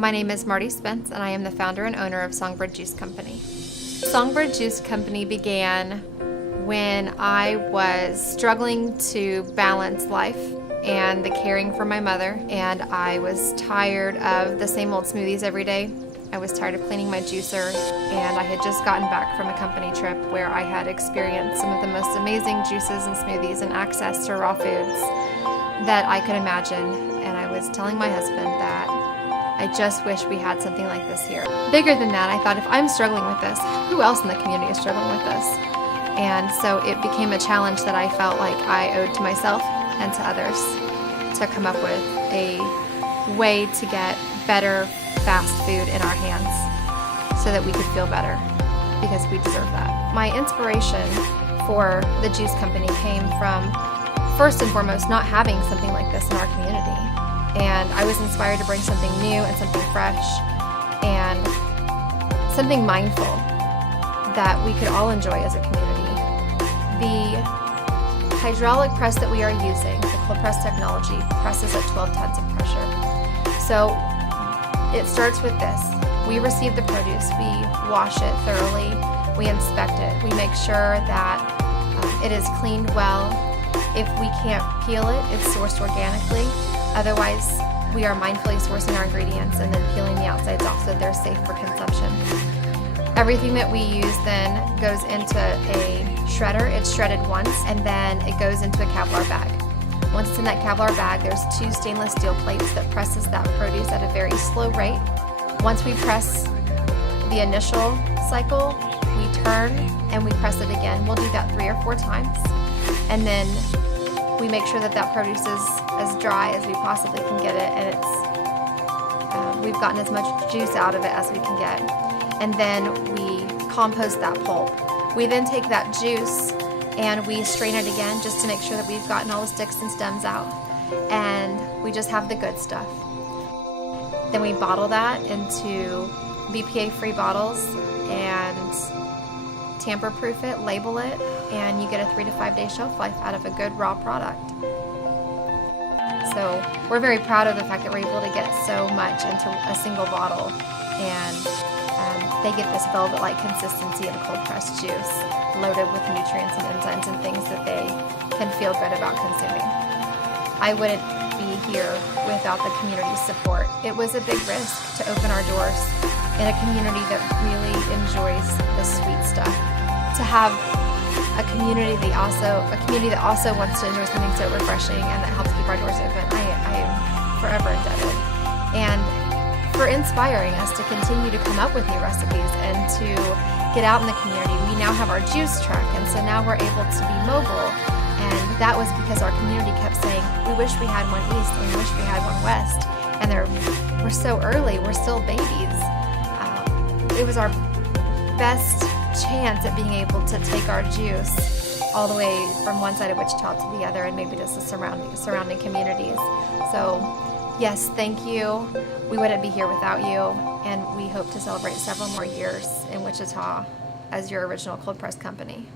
My name is Marty Spence, and I am the founder and owner of Songbird Juice Company. Songbird Juice Company began when I was struggling to balance life and the caring for my mother, and I was tired of the same old smoothies every day. I was tired of cleaning my juicer, and I had just gotten back from a company trip where I had experienced some of the most amazing juices and smoothies and access to raw foods that I could imagine. And I was telling my husband that I just wish we had something like this here. Bigger than that, I thought, if I'm struggling with this, who else in the community is struggling with this? And so it became a challenge that I felt like I owed to myself and to others to come up with a way to get better fast food in our hands so that we could feel better, because we deserve that. My inspiration for the juice company came from, first and foremost, not having something like this in our community. And I was inspired to bring something new and something fresh and something mindful that we could all enjoy as a community. The hydraulic press that we are using, the cold press technology, presses at 12 tons of pressure. So it starts with this. We receive the produce, we wash it thoroughly, we inspect it, we make sure that it is cleaned well. If we can't peel it, it's sourced organically. Otherwise, we are mindfully sourcing our ingredients and then peeling the outsides off so they're safe for consumption. Everything that we use then goes into a shredder. It's shredded once, and then it goes into a Kevlar bag. Once it's in that Kevlar bag, there's 2 stainless steel plates that presses that produce at a very slow rate. Once we press the initial cycle, we turn and we press it again. We'll do that 3 or 4 times. And then we make sure that that produce is as dry as we possibly can get it, and we've gotten as much juice out of it as we can get. And then we compost that pulp. We then take that juice and we strain it again just to make sure that we've gotten all the sticks and stems out, and we just have the good stuff. Then we bottle that into BPA-free bottles and tamper-proof it, label it, and you get a 3 to 5 day shelf life out of a good raw product. So we're very proud of the fact that we're able to get so much into a single bottle, and they get this velvet-like consistency of cold pressed juice, loaded with nutrients and enzymes and things that they can feel good about consuming. I wouldn't be here without the community's support. It was a big risk to open our doors in a community that really enjoys the sweet stuff. To have a community that also wants to enjoy something so refreshing and that helps keep our doors open, I am forever indebted. And for inspiring us to continue to come up with new recipes and to get out in the community. We now have our juice truck, and so now we're able to be mobile, and that was because our community kept saying, we wish we had one east and we wish we had one west, and we're so early, we're still babies. It was our best chance at being able to take our juice all the way from one side of Wichita to the other, and maybe just the surrounding communities. So yes, thank you. We wouldn't be here without you, and we hope to celebrate several more years in Wichita as your original cold press company.